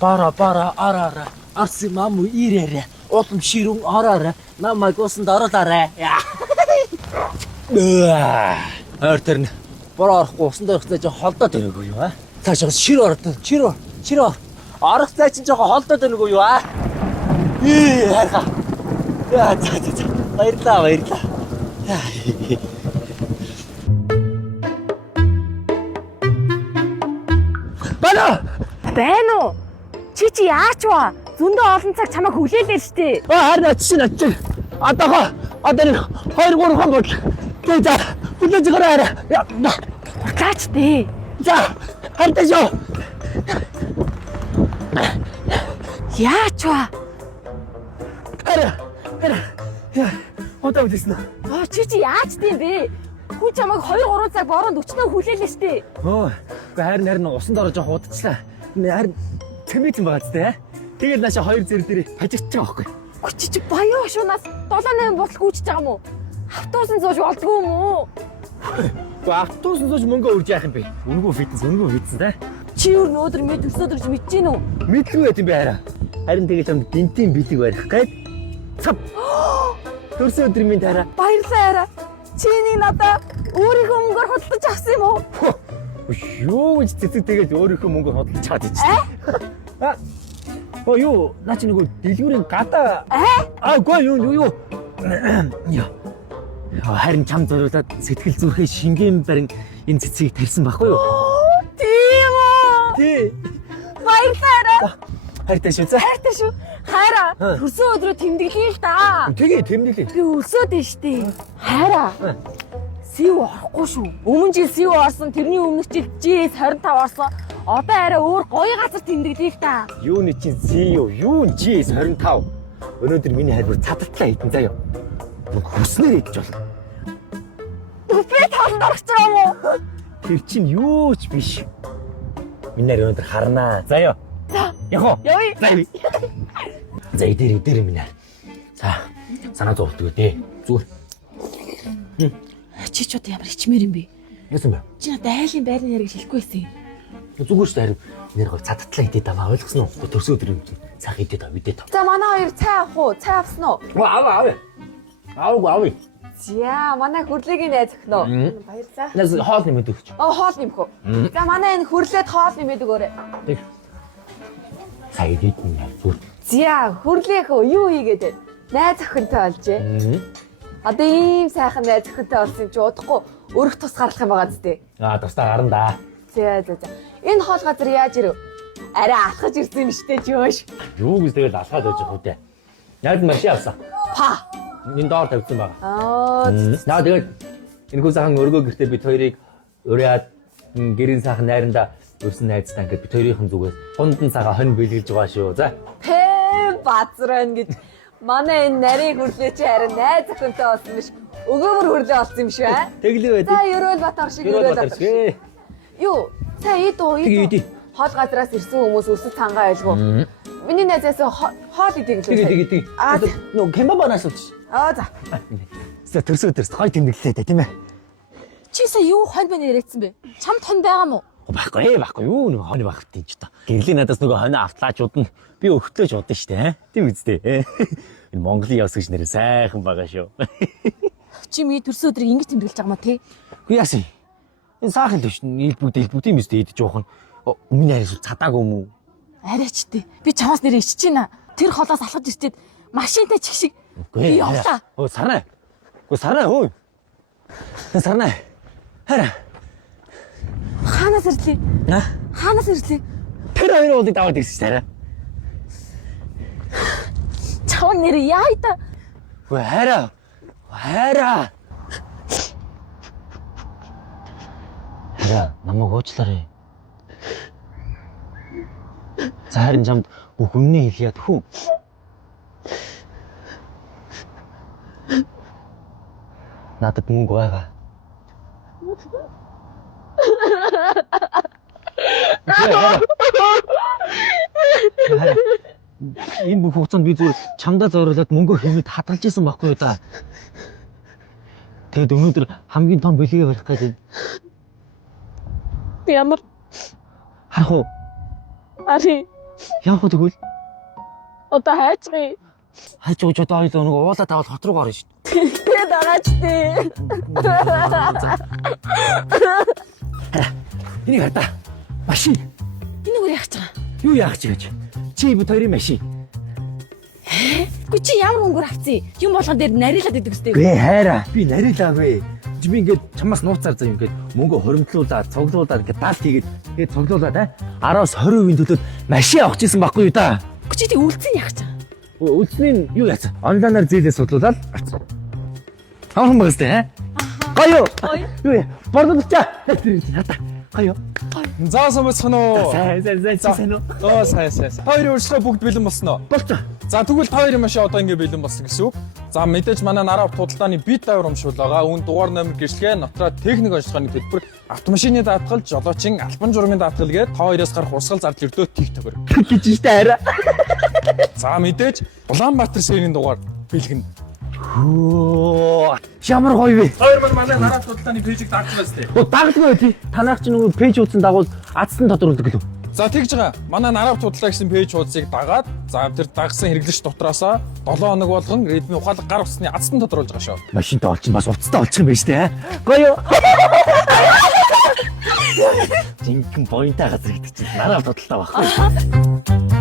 Бара араараа арсын маму ирээрээ улам ширүүн ороорой намайг усанд оруулаарай. Ойр тэрнэ бороо орохгүй усанд орохтой жоо холдоод ирээгүй юу аа? Цаашаа шир ордог. Шир орох цай чинь жоо холдоод ирээгүй юу аа? Хараа. За. Баярлаа. Байна уу? Чи яач вэ? Зөндөө олон цаг чамайг хүлээлээ штэ. Харин очиж. Одоо нэг 2-3 хон бодол. Тэг за. Хүлээж гараа. Уртлаач дээ. За. Хардаа шүү. Яач вэ? Хараа. Отоо үдсэн. Чи яач тийм бэ? Хүү чамайг 2-3 цаг бороонд өчнөө хүлээлээ штэ. Харин усанд орож явах удацлаа. Харин тэмээсэн байгаа ч тийм. Тэгэл наашаа 2 зэрэг дээр хажигч байгаа байхгүй. Чи баяа шуунаас 7-8 ботал гүйчихэж байгаа юм уу? Автобусын зууж болдгоо юм уу? Автобусын зууж мөнгө өрж яах юм бэ? Үнгүй фитнес тийм. Чи юу нөөдөр мэд төсөөдөрж мэдэж гин үү? Мэдлгүй байт юм бэ хараа. Харин тэгээ чамд гинтийн бэлэг барих гээд цав. Төрсөн өдөр минь тараа. Баярлалаа. Чи нэг надаа өөрийнхөө мөнгөөр худалдаж авсан юм уу? Юу гэж цэцэг тэгээд өөрийнхөө мөнгөөр худалдаж чаад ич. Юу наа чи нөгөө дэлгүүрийн гадаа. Үгүй юу. Харин чам зориулаад сэтгэл зүрхээ шингэн барин энэ цэцгийг тарьсан байхгүй юу? Тийм үү? Тий. Баярлалаа. Хайртай шүү. Хайраа. Төрсөн өдрөө тэмдэглэе л да. Тэгээ тэмдэглэе. Би өлсөөд нь штэ. Хайраа. Сив орохгүй шүү. Өмнө жил сив орсон, тэрний өмнөх жил GS 25 орсон. Одоо арай өөр гоё газар тэмдэглэе л да. Юуны чинь CEO, юу нь GS 25. Өнөөдөр миний хайр цадалтлаа хийдэн заяа. Хүснээр идэж болно. Би талд орох гэж байгаа юм уу? Тэр чинь юу ч биш. Минь өнөөдөр харнаа. Заяа. За. Явъя. За идэр минь. За. Санаа зовтгоо дээ. Зүгээр. Чи ч одоо ямар ичмээр юм бэ? Яасан бэ? Чи надад айлын байрны яриг хэлэхгүй байсан. Зүгээр шүү дээ. Нэр гоо цадтлаа идээд аваа ойлгосон уу? Төрсөн өдөр юм чинь цаах идээд аваа. За манай хоёр цай авах уу? Цай авсан уу? Аваа. За манай хөрлөгийн найз өхнөө. Баярлалаа. Нас хоол нэмээд өгч. Хоол нэмэх үү? За манай энэ хөрлөөд хоол нэмээд өгөөрэй. Тэг. Цай идээд юм зүгээр. За хөрлөөхөө юу хийгээд вэ? Найз өхөнтэй олжээ. Одоо ийм сайхан найз өхөнтэй олсон юм чи удахгүй өрөх тус гарлах юм байгаа зү. Тусдаа гарна да. За. Энэ хоол газар яаж ирв? Арай алхаж ирсэн юм штэ чөөш. Юу гэж тэгэл алхаад байж байгаа үү? Яг машин авсан. Па. Энэ доор тавьсан байгаа. Наа тэгэл энэ хүү сайхан өргөө гэртээ бид хоёрыг ураад гэрийн сайхан найранда өрсөн найзтаа ингээд бид хоёрын зүгээс хундан цагаа хонь бэлгэлж байгаа шүү. За. Базран гэж манай энэ нарийн хөрлөө чи харин найз өхөнтэй болсон биш. Өгөөмөр хөрлөө болсон юм шүү аа. Тэглээ байд. За Ерөөл Батар шиг Ерөөл Батар. Юу? Цаа ид уу? Хоол газраас ирсэн хүмүүс өсөж цангаа ойлгоо. Миний найзаас хоол идэг л үү? Тэг. Нөө кембабанаас үуч. За төрсөн өдөрс хой тэмдэглээ дээ тийм ээ. Чи сая юу хонь бэнэ яриадсан бэ? Чамд хонь байгаа мó? Баггүй юу нэг хонь байх тийм ч та. Гэрлийн надаас нөгөө хонь автлаачууд нь би өгтлөөж удаа штэ тийм үстэй. Энэ Монголын явс гэж нэрээ сайхан байгаа шүү. Чи миний төрсөн өдрийг ингэж тэмдэглэж байгаа мó тий? Үгүй яасан. Энэ саахан төш илбүгд юм өстэй идэж явах нь. Өмнө хайрс цадаагүй юм уу? Арайч тий. Би чамаас нэр ичж байна. Тэр холоос алхаж ирчээд машинтай чих шиг. Үгүй явлаа. Сарнаа. Өө. Сарнаа. Хараа. Хаанаас ирлээ? Хаанаас ирлээ? Тэр хоёр уулыг даваад ирсэн тарай. Чам нэр яа та? Үгүй хараа. Намайг уучлаарай. За харин чамд бүх өмнө хэлье хүү. Надад мөнгө байгаа. Энэ бүх хугацаанд би зүгээр чамдаа зориулаад мөнгө хэмэд хадгалж исэн байхгүй юу та. Тэгэд өнөөдөр хамгийн том бэлгээ барих гэж ямар харах уу? Ари Явах уу тэгвэл? Одоо хайчгий. Хайж өгч одоо хоёул нэг уулаа тавал хот руу гарна шүү. Тэгээд агаач тий. Энийг хар та. Машин. Энэ үгүй яах гэж байгаа. Юу яах гэж? Чи бид хоёрын машин. Гү чи ямар өнгөөр авцیں۔ Юм болгон дээр нарилаад идэг үстэй. Гээ хайраа. Би нарилаагүй. Би ингээд чамаас нууцаар заа ингээд мөнгө хоримтлуулаад, цуглуулаад ингээд далт хийгээд тэгээд цуглуулаад 10-20% төлөөд машин авах гэсэн байхгүй юу та? Гү чи тий үлдсэн яах гэж байгаа. Үлдсний юу яасан? Онлайнаар зээлээ судлуулаад авсан. Хамхан багстай Гайо. Юу яа? Бордолчаа. Хата. Гайо. Заасан босхно уу? Сайн уу? Оо сайн. Хоёрын урьдчилгаа бүгд бэлэн болсон уу? Болцоо. За тэгвэл та хоёрын машин одоо ингэ бэлэн болсон гэсэн үг. За мэдээж манай нараа худалдааны бит тайвар урамшуул байгаа. Үүн дугаар номер гэрчлэгээ, нотроо техник онцлогооны төлбөр, автомашины даатгал, жолоочийн альбан журмын даатгал гээд та хоёроос гарах урсгал зардал өрдөө тийг төгөр. гэж штэ хараа. За мэдээж Улаанбаатар ширийн дугаар бэлгэн. Хөө. Ямар гоё вэ? Хоёр манай нараа худалдааны пэйжийг дагдлаас тээ. Дагдаг тий. Танаас ч нөгөө пэйж утсан дагуул адсан тодруулдаг лөө. За тэгж байгаа. Манай нараа худалдаа гэсэн пэйж хуудсыг дагаад за тэр дагсан хэрэглэгч дотроосоо 7 хоног болгон Redmi ухаалаг гар утасны адсан тодруулж байгаа шүү. Машинтай олчих бас уцтай олчих юм байна штэ. Гоё юу? Жинхэнэ поинтаа газар гэдэг чинь нараа тодтолтой байхгүй.